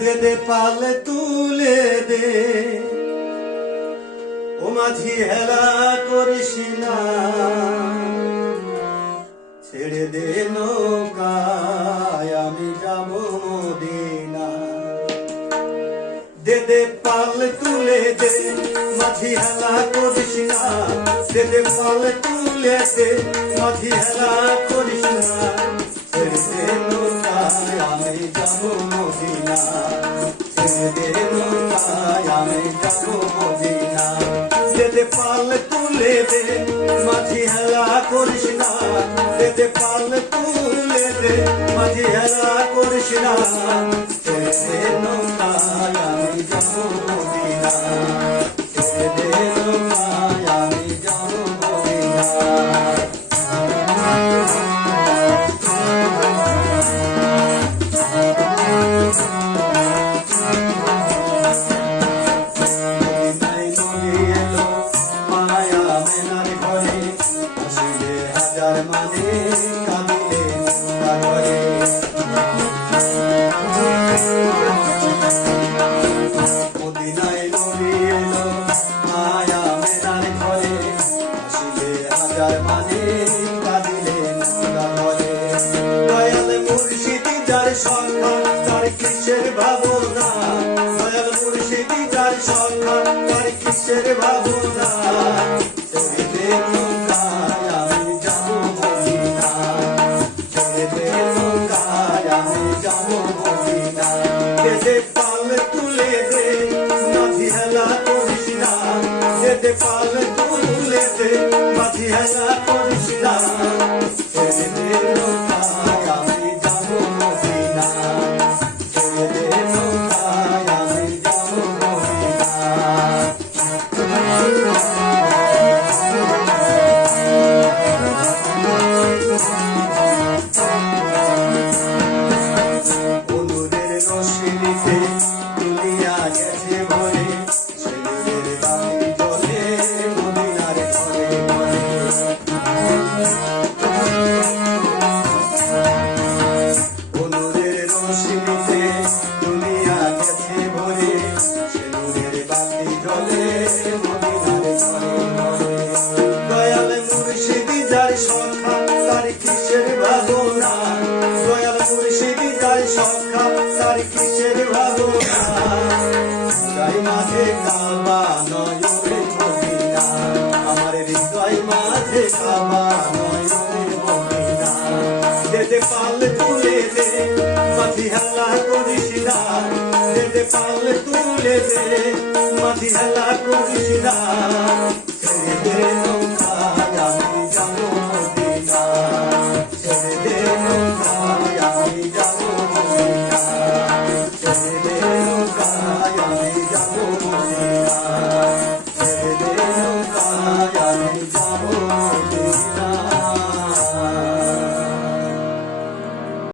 দে দে পাল তুলে দে, ও মাঝি হেলা করিস না, ছেড়ে দে নৌকায় আমি যাব মদিনা। দে দে পাল তুলে দে, মাঝি হেলা করিস না, দে দে পাল তুলে দে, মাঝি হেলা করিস না, ছেড়ে দে নৌকায় আমি যাব মদিনা, ছেড়ে দে নৌকায় আমি যাব মদিনা। দে দে পাল তুলে দে, মাঝি হেলা করিস না, দে দে পাল তুলে দে, মাঝি হেলা করিস না, ছেড়ে দে নৌকায় আমি যাব মদিনা, ছেড়ে দে নৌকায় আমি যাব মদিনা। মানে কাঁদিলে তারপরে মদিনায় নবী এলো মায়া মেনার ঘরে, আসিলে হাজার মানে কাঁদিলে তারপরে। দয়াল মুর্শিদি যার সন্ধ্যা তার কিসের ভাবনা, দয়াল মুর্শিদি যার সন্ধ্যা তার কিসের ভাবনা, দে দে পাল তুলে দে, মাঝি হেলা করিস না, দে দে পাল তুলে দে, মাঝি হেলা করিস না, ছেড়ে দে নৌকায় আমি যাব মদিনা, ছেড়ে দে নৌকায় আমি যাব মদিনা। দুনিয়া গেছে ভরে, সেলুনের বাতি জ্বলে মদিনার ঘরে ঘরে। অনুরের রোশনীতে দুনিয়া গেছে ভরে, সেলুনের বাতি জ্বলে মদিনার ঘরে ঘরে। দয়াল মুর্শিদি যার সখা তার কিসের ভাবনা, দয়াল মুর্শিদি যার সখা তার কিসের ভাবনা, হৃদয় মাঝে কাবা নয়নে মদিনা, আমার হৃদয় মাঝে কাবা নয়নে মদিনা। দে দে পাল তুলে দে, মাঝি হেলা করিস না, দে দে পাল তুলে দে, মাঝি হেলা করিস না, ছেড়ে দে